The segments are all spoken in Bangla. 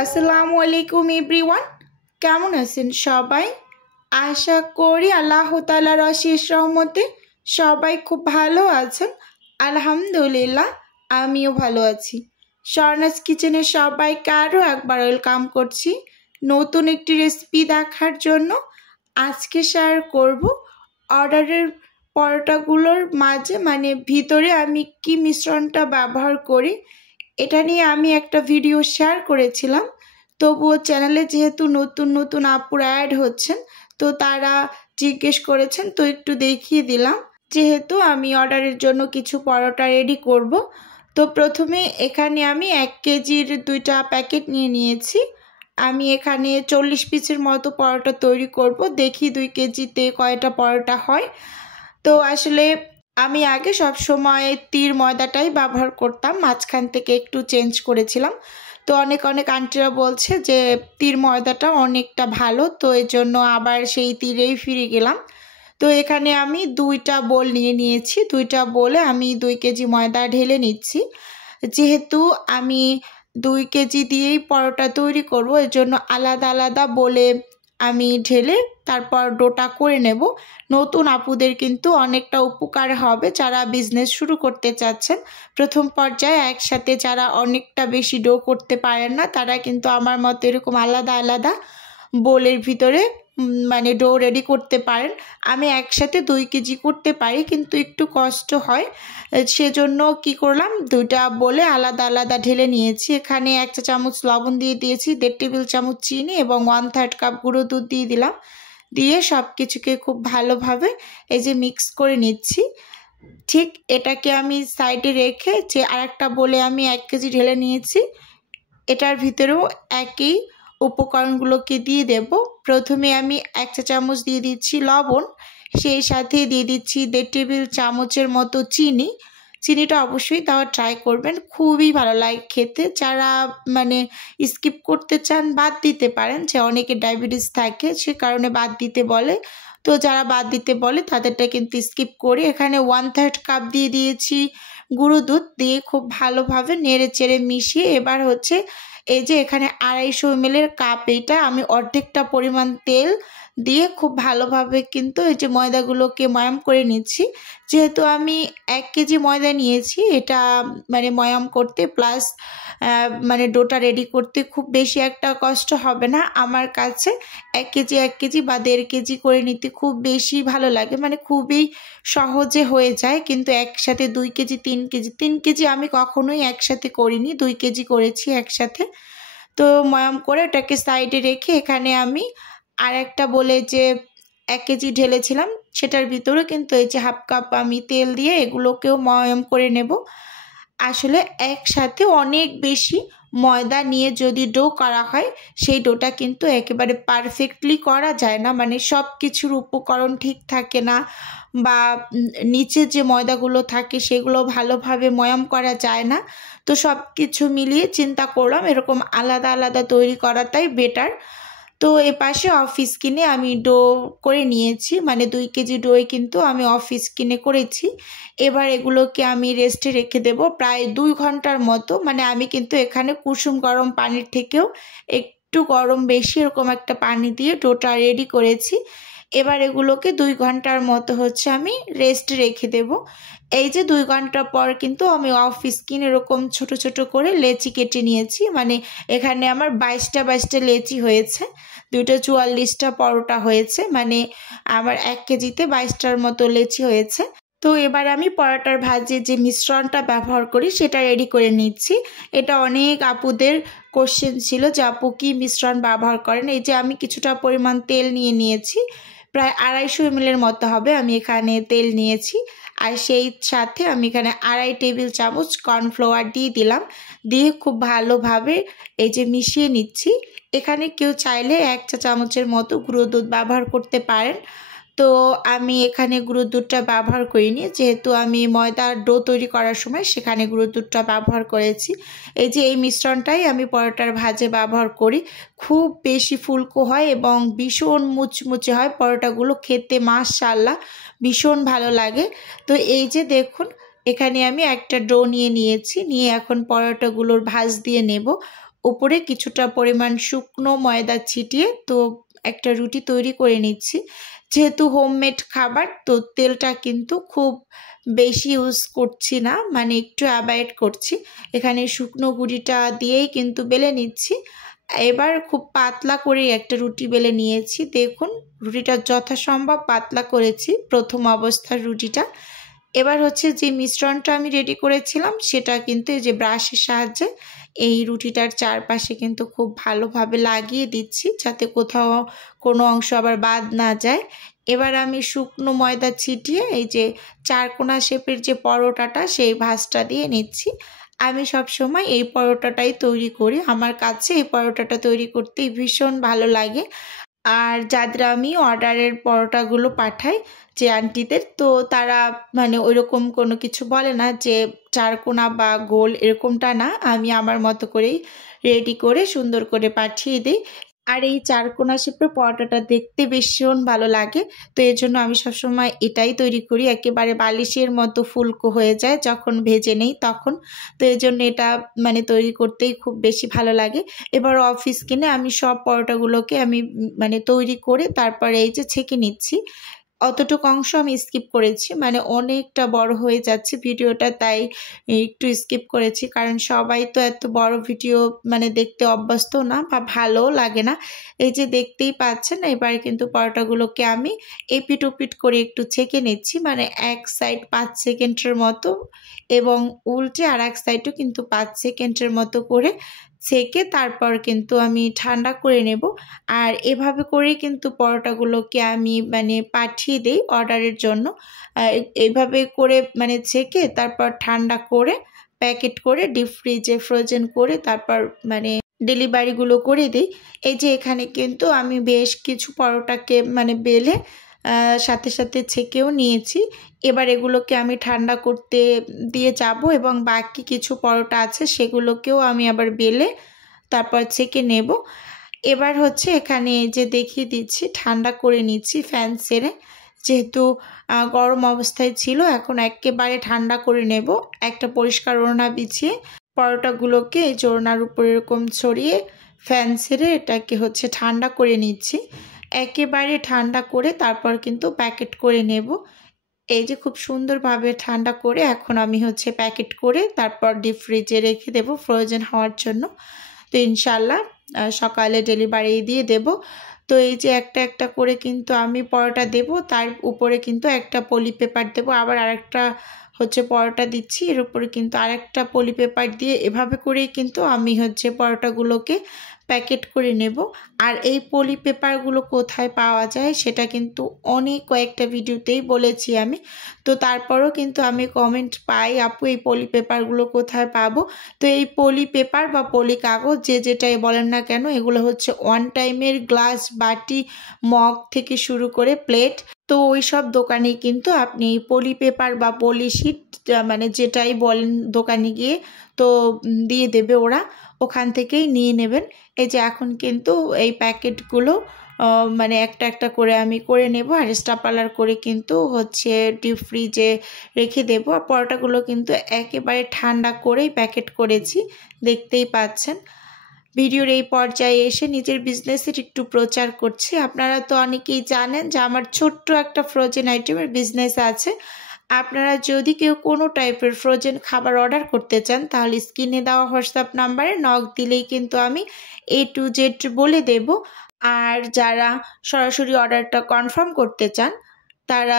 আসসালামু আলাইকুম এভরিওয়ান, কেমন আছেন সবাই? আশা করি আল্লাহ তাআলার অশেষ রহমতে সবাই খুব ভালো আছেন। আলহামদুলিল্লাহ, আমিও ভালো আছি। স্বর্ণাস কিচেনে সবাইকে আরও একবার ওয়েলকাম করছি নতুন একটি রেসিপি দেখার জন্য। আজকে শেয়ার করব অর্ডারের পরোটাগুলোর মাঝে ভিতরে আমি কি মিশ্রণটা ব্যবহার করি, এটা নিয়ে আমি একটা ভিডিও শেয়ার করেছিলাম। তবুও চ্যানেলে যেহেতু নতুন নতুন আপুরা অ্যাড হচ্ছেন, তো তারা জিজ্ঞেস করেছেন, তো একটু দেখিয়ে দিলাম। যেহেতু আমি অর্ডারের জন্য কিছু পরোটা রেডি করব, তো প্রথমে এখানে আমি 1 কেজির 2টা প্যাকেট নিয়ে নিয়েছি। আমি এখানে 40 পিসের মতো পরোটা তৈরি করব। দেখি 2 কেজিতে কয়টা পরোটা হয়। তো আসলে আমি আগে সব সময় তীর ময়দাটাই ব্যবহার করতাম, মাঝখান থেকে একটু চেঞ্জ করেছিলাম। তো অনেক আন্টিরা বলছে যে তীর ময়দাটা অনেকটা ভালো, তো এর জন্য আবার সেই তীরেই ফিরে গেলাম। তো এখানে আমি 2টা বোল নিয়ে নিয়েছি। 2টা বোলে আমি 2 কেজি ময়দা ঢেলে নিচ্ছি। যেহেতু আমি 2 কেজি দিয়েই পরোটা তৈরি করব, এর জন্য আলাদা আলাদা বলে আমি ঢেলে তারপর ডোটা করে নেব। নতুন আপুদের কিন্তু অনেকটা উপকার হবে যারা বিজনেস শুরু করতে চাচ্ছেন। প্রথম পর্যায়ে একসাথে যারা অনেকটা বেশি ডো করতে পারেন না, তারা কিন্তু আমার মতো এরকম আলাদা আলাদা বোলের ভিতরে ডো রেডি করতে পারেন। আমি একসাথে 2 কেজি করতে পারি, কিন্তু একটু কষ্ট হয়। সেজন্য কি করলাম, 2টা বলে আলাদা আলাদা ঢেলে নিয়েছি। এখানে 1 চা চামচ লবণ দিয়ে দিয়েছি, 1.5 টেবিল চামচ চিনি এবং 1/3 কাপ গুঁড়ো দুধ দিয়ে দিলাম। দিয়ে সব কিছুকে খুব ভালোভাবে এই যে মিক্স করে নিচ্ছি। ঠিক এটাকে আমি সাইডে রেখে যে আরেকটা বলে আমি 1 কেজি ঢেলে নিয়েছি, এটার ভিতরেও একই উপকরণগুলোকে দিয়ে দেব। প্রথমে আমি 1 চা চামচ দিয়ে দিচ্ছি লবণ, সেই সাথে দিয়ে দিচ্ছি 1.5 টেবিল চামচের মতো চিনি। চিনিটা অবশ্যই দেওয়ার ট্রাই করবেন, খুবই ভালো লাগে খেতে। যারা স্কিপ করতে চান বাদ দিতে পারেন, যে অনেকে ডায়াবেটিস থাকে সে কারণে বাদ দিতে বলে। তো যারা বাদ দিতে বলে তাদেরটা কিন্তু স্কিপ করি। এখানে 1/3 কাপ দিয়ে দিয়েছি গুঁড়ো দুধ, দিয়ে খুব ভালোভাবে নেড়ে চেড়ে মিশিয়ে এবার হচ্ছে এই যে এখানে 250 ml কাপ, এইটা আমি অর্ধেকটা পরিমাণ তেল দিয়ে খুব ভালোভাবে কিন্তু এই যে ময়দাগুলোকে ময়াম করে নিচ্ছি। যেহেতু আমি 1 কেজি ময়দা নিয়েছি, এটা ময়াম করতে প্লাস ডোটা রেডি করতে খুব বেশি একটা কষ্ট হবে না আমার কাছে। 1 কেজি বা 1.5 কেজি করে নিতে খুব বেশি ভালো লাগে, খুবই সহজে হয়ে যায়। কিন্তু একসাথে 2 কেজি 3 কেজি আমি কখনোই একসাথে করিনি, 2 কেজি করেছি একসাথে। তো ময়াম করে ওটাকে সাইডে রেখে এখানে আমি আর একটা বলে যে 1 কেজি ঢেলেছিলাম, সেটার ভিতরে কিন্তু এই যে 1/2 কাপ আমি তেল দিয়ে এগুলোকেও ময়াম করে নেব। আসলে একসাথে অনেক বেশি ময়দা নিয়ে যদি ডো করা হয়, সেই ডোটা কিন্তু একেবারে পারফেক্টলি করা যায় না, সব কিছুর উপকরণ ঠিক থাকে না, বা নিচে যে ময়দাগুলো থাকে সেগুলো ভালোভাবে ময়াম করা যায় না। তো সব কিছু মিলিয়ে চিন্তা করলাম এরকম আলাদা আলাদা তৈরি করাটাই বেটার। তো এপাশে অফিস কিনে আমি ডো করে নিয়েছি, 2 কেজি ডোয়ে কিন্তু আমি অফিস কিনে করেছি। এবার এগুলোকে আমি রেস্টে রেখে দেব প্রায় 2 ঘন্টার মতো। আমি কিন্তু এখানে কুসুম গরম পানির থেকেও একটু গরম বেশি এরকম একটা পানি দিয়ে ডোটা রেডি করেছি। এবার এগুলোকে 2 ঘন্টার মতো হচ্ছে আমি রেস্ট রেখে দেব। এই যে 2 ঘন্টা পর কিন্তু আমি অফিস কিনে এরকম ছোট ছোট করে লেচি কেটে নিয়েছি। এখানে আমার 22টা লেচি হয়েছে, 2টা 44টা পরোটা হয়েছে, আমার 1 কেজিতে 22টার মতো লেচি হয়েছে। তো এবার আমি পরোটার ভাজে যে মিশ্রণটা ব্যবহার করি সেটা রেডি করে নিচ্ছি। এটা অনেক আপুদের কোশ্চেন ছিল যে আপু কি মিশ্রণ ব্যবহার করেন। এই যে আমি কিছুটা পরিমাণ তেল নিয়ে নিয়েছি, প্রায় 250 ml মতো হবে আমি এখানে তেল নিয়েছি। আর সেই সাথে আমি এখানে 2.5 টেবিল চামচ কর্নফ্লাওয়ার দিয়ে দিলাম, দিয়ে খুব ভালোভাবে এই যে মিশিয়ে নিচ্ছি। এখানে কেউ চাইলে 1 চা চামচের মতো গুঁড়ো দুধ ব্যবহার করতে পারেন, তো আমি এখানে গুঁড়ো দুধটা ব্যবহার করিনি, যেহেতু আমি ময়দার ডো তৈরি করার সময় সেখানে গুঁড়ো দুধটা ব্যবহার করেছি। এই যে এই মিশ্রণটাই আমি পরোটার ভাজে ব্যবহার করি, খুব বেশি ফুলকো হয় এবং ভীষণ মুচমুচে হয় পরোটাগুলো, খেতে মাশাআল্লাহ ভীষণ ভালো লাগে। তো এই যে দেখুন এখানে আমি একটা ডো নিয়েছি, নিয়ে এখন পরোটাগুলোর ভাঁজ দিয়ে নেব। উপরে কিছুটা পরিমাণ শুকনো ময়দা ছিটিয়ে তো একটা রুটি তৈরি করে নিচ্ছি। যেহেতু হোমমেড খাবার তো তেলটা কিন্তু খুব বেশি ইউজ করছি না, মানে একটু অ্যাভয়েড করছি। এখানে শুকনো গুঁড়িটা দিয়েই কিন্তু বেলে নিচ্ছি। এবার খুব পাতলা করে একটা রুটি বেলে নিয়েছি। দেখুন রুটিটা যথাসম্ভব পাতলা করেছি প্রথম অবস্থার রুটিটা। এবার হচ্ছে যে মিশ্রণটা আমি রেডি করেছিলাম সেটা কিন্তু এই যে ব্রাশের সাহায্যে এই রুটিটার চারপাশে কিন্তু খুব ভালোভাবে লাগিয়ে দিচ্ছি, যাতে কোথাও কোনো অংশ আবার বাদ না যায়। এবার আমি শুকনো ময়দা ছিটিয়ে এই যে চারকোনা শেপের যে পরোটাটা সেই ভাঁজটা দিয়ে নিচ্ছি। আমি সবসময় এই পরোটাটাই তৈরি করি, আমার কাছে এই পরোটাটা তৈরি করতেই ভীষণ ভালো লাগে। আর যাদের আমি অর্ডারের পরোটাগুলো পাঠাই যে আন্টিদের, তো তারা মানে ওইরকম কোনো কিছু বলে না যে চারকোনা বা গোল, এরকমটা না। আমি আমার মতো করেই রেডি করে সুন্দর করে পাঠিয়ে দিই। আর এই চারকোনা শেপের পরোটাটা দেখতে ভীষণ ভালো লাগে, তো এর জন্য আমি সবসময় এটাই তৈরি করি। একেবারে বালিশের মতো ফুলকো হয়ে যায় যখন ভেজে নেই তখন, তো এর জন্য এটা মানে তৈরি করতেই খুব বেশি ভালো লাগে। এবার অফিস কিনে আমি সব পরোটাগুলোকে আমি মানে তৈরি করে তারপরে এই যে ছেঁকে নিচ্ছি। অতটুকু অংশ আমি স্কিপ করেছি, মানে অনেকটা বড় হয়ে যাচ্ছে ভিডিওটা, তাই একটু স্কিপ করেছি। কারণ সবাই তো এত বড় ভিডিও মানে দেখতে অভ্যস্ত না বা ভালোও লাগে না। এই যে দেখতেই পাচ্ছেন, এবার কিন্তু পরোটাগুলোকে আমি এপিট ওপিট করে একটু ছেঁকে নিচ্ছি, মানে এক সাইড 5 সেকেন্ডের মতো এবং উল্টে আর এক সাইডও কিন্তু 5 সেকেন্ডের মতো করে ছেঁকে তারপর কিন্তু আমি ঠান্ডা করে নেব। আর এভাবে করেই কিন্তু পরোটাগুলোকে আমি মানে পাঠিয়ে দিই অর্ডারের জন্য। এইভাবে করে মানে ছেঁকে তারপর ঠান্ডা করে প্যাকেট করে ডিপ ফ্রিজে ফ্রোজেন করে তারপর মানে ডেলিভারিগুলো করে দিই। এই যে এখানে কিন্তু আমি বেশ কিছু পরোটাকে মানে বেলে সাথে সাথে ছেঁকেও নিয়েছি। এবার এগুলোকে আমি ঠান্ডা করতে দিয়ে যাব এবং বাকি কিছু পরোটা আছে সেগুলোকেও আমি আবার বেলে তারপর ছেঁকে নেব। এবার হচ্ছে এখানে যে দেখিয়ে দিচ্ছি ঠান্ডা করে নিচ্ছি ফ্যান ছেড়ে, যেহেতু গরম অবস্থায় ছিল, এখন একেবারে ঠান্ডা করে নেব। একটা পরিষ্কার ওড়না বিছিয়ে পরোটাগুলোকে এই ওড়নার উপর এরকম ছড়িয়ে ফ্যান ছেড়ে এটাকে হচ্ছে ঠান্ডা করে নিচ্ছি। একেবারে ঠান্ডা করে তারপর কিন্তু প্যাকেট করে নেব। এই যে খুব সুন্দরভাবে ঠান্ডা করে এখন আমি হচ্ছে প্যাকেট করে তারপর ডিপ ফ্রিজে রেখে দেব ফ্রোজেন হওয়ার জন্য। তো ইনশাল্লাহ সকালে ডেলিভারি দিয়ে দেব। তো এই যে একটা একটা করে কিন্তু আমি পরোটা দেব, তার উপরে কিন্তু একটা পলি পেপার দেব, আবার আরেকটা হচ্ছে পরোটা দিচ্ছি, এর উপরে কিন্তু আরেকটা পলি পেপার দিয়ে এভাবে করেই কিন্তু আমি হচ্ছে পরোটাগুলোকে প্যাকেট করে নেব। আর এই পলি পেপারগুলো কোথায় পাওয়া যায় সেটা কিন্তু অনেক কয়েকটা ভিডিওতেই বলেছি আমি, তো তারপরও কিন্তু আমি কমেন্ট পাই, আপু এই পলি পেপারগুলো কোথায় পাবো। তো এই পলি পেপার বা পলি কাগজ যে যেটাই বলেন না কেন, এগুলো হচ্ছে ওয়ান টাইমের গ্লাস, বাটি, মগ থেকে শুরু করে প্লেট, তো ওই সব দোকানে কিন্তু আপনি পলি পেপার বা পলি শিট মানে যেটাই বলেন দোকানে গিয়ে তো দিয়ে দেবে ওরা, ওখান থেকেই নিয়ে নেবেন। এই যে এখন কিন্তু এই প্যাকেটগুলো মানে একটা একটা করে আমি করে নেব আর স্টাপলার করে কিন্তু হচ্ছে ডিপ ফ্রিজে রেখে দেব। আর পরোটাগুলো কিন্তু একেবারে ঠান্ডা করেই প্যাকেট করেছি, দেখতেই পাচ্ছেন। ভিডিওর এই পর্যায়ে এসে নিজের বিজনেসের একটু প্রচার করছি। আপনারা তো অনেকেই জানেন যে আমার ছোট্ট একটা ফ্রোজেন আইটেমের বিজনেস আছে। আপনারা যদি কেউ কোনো টাইপের ফ্রোজেন খাবার অর্ডার করতে চান তাহলে স্ক্রিনে দেওয়া হোয়াটসঅ্যাপ নাম্বারে নক দিলেই কিন্তু আমি A to Z বলে দেব। আর যারা সরাসরি অর্ডারটা কনফার্ম করতে চান তারা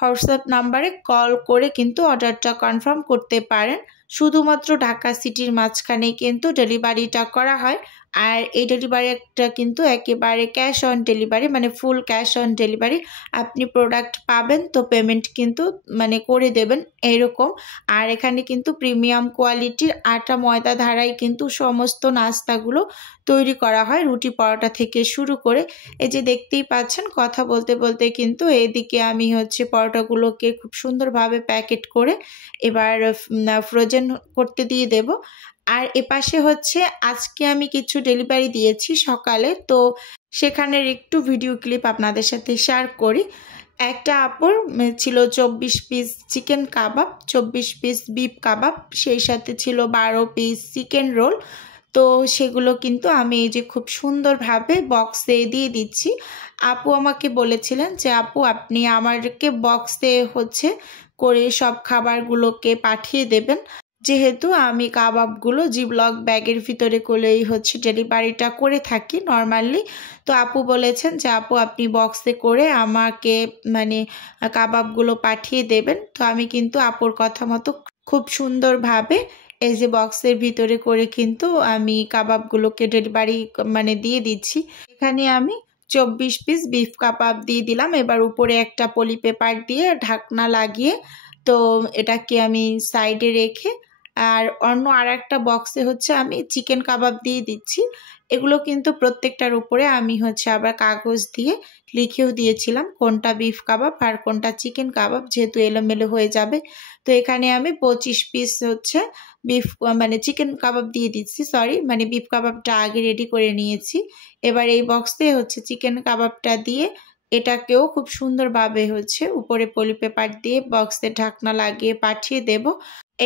হোয়াটসঅ্যাপ নাম্বারে কল করে কিন্তু অর্ডারটা কনফার্ম করতে পারেন। শুধুমাত্র ঢাকা সিটির মাঝখানেই কিন্তু ডেলিভারিটা করা হয়। আর এই ডেলিভারিটা কিন্তু একেবারে ক্যাশ অন ডেলিভারি, মানে ফুল ক্যাশ অন ডেলিভারি। আপনি প্রোডাক্ট পাবেন তো পেমেন্ট কিন্তু মানে করে দেবেন এরকম। আর এখানে কিন্তু প্রিমিয়াম কোয়ালিটির আটা ময়দা ধারাই কিন্তু সমস্ত নাস্তাগুলো তৈরি করা হয়, রুটি পরোটা থেকে শুরু করে। এই যে দেখতেই পাচ্ছেন কথা বলতে বলতে কিন্তু এদিকে আমি হচ্ছে পরোটাগুলোকে খুব সুন্দরভাবে প্যাকেট করে এবার ফ্রোজেন করতে দিয়ে দেব। আর এপাশে হচ্ছে আজকে আমি কিছু ডেলিভারি দিয়েছি সকালে, তো সেখানের একটু ভিডিও ক্লিপ আপনাদের সাথে শেয়ার করি। একটা আপুর ছিল 24 পিস চিকেন কাবাব, 24 পিস বিফ কাবাব, সেই সাথে ছিল 12 পিস চিকেন রোল। তো সেগুলো কিন্তু আমি এই যে খুব সুন্দরভাবে বক্সে দিয়ে দিচ্ছি। আপু আমাকে বলেছিলেন যে আপু আপনি আমাকে বক্সে করে সব খাবারগুলোকে পাঠিয়ে দেবেন, যেহেতু আমি কাবাবগুলো জিপলক ব্যাগের ভিতরে করেই ডেলিভারিটা করে থাকি নর্মালি। তো আপু বলেছেন যে আপু আপনি বক্সে করে আমাকে মানে কাবাবগুলো পাঠিয়ে দেবেন। তো আমি কিন্তু আপুর কথা মতো খুব সুন্দরভাবে এই যে বক্সের ভিতরে করে কিন্তু আমি কাবাবগুলোকে ডেলিভারি দিয়ে দিচ্ছি। এখানে আমি 24 পিস বিফ কাবাব দিয়ে দিলাম। এবার উপরে একটা পলি পেপার দিয়ে ঢাকনা লাগিয়ে তো এটাকে আমি সাইডে রেখে আর অন্য আর একটা বক্সে আমি চিকেন কাবাব দিয়ে দিচ্ছি। এগুলো কিন্তু প্রত্যেকটার উপরে আমি আবার কাগজ দিয়ে লিখেও দিয়েছিলাম কোনটা বিফ কাবাব আর কোনটা চিকেন কাবাব, যেহেতু এলোমেলো হয়ে যাবে। তো এখানে আমি 25 পিস বিফ চিকেন কাবাব দিয়ে দিচ্ছি, সরি বিফ কাবাবটা আগে রেডি করে নিয়েছি। এবার এই বক্সে চিকেন কাবাবটা দিয়ে এটাকেও খুব সুন্দরভাবে উপরে পলি পেপার দিয়ে বক্সে ঢাকনা লাগিয়ে পাঠিয়ে দেব।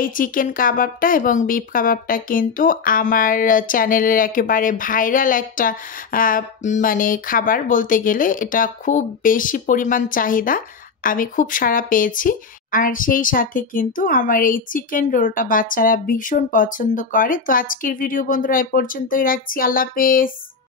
এই চিকেন কাবাবটা এবং বিফ কাবাবটা কিন্তু আমার চ্যানেলের একেবারে ভাইরাল একটা খাবার বলতে গেলে। এটা খুব বেশি পরিমাণ চাহিদা, আমি খুব সাড়া পেয়েছি। আর সেই সাথে কিন্তু আমার এই চিকেন রোলটা বাচ্চারা ভীষণ পছন্দ করে। তো আজকের ভিডিও বন্ধুরা এ পর্যন্তই রাখছি। আল্লাহ হাফেজ।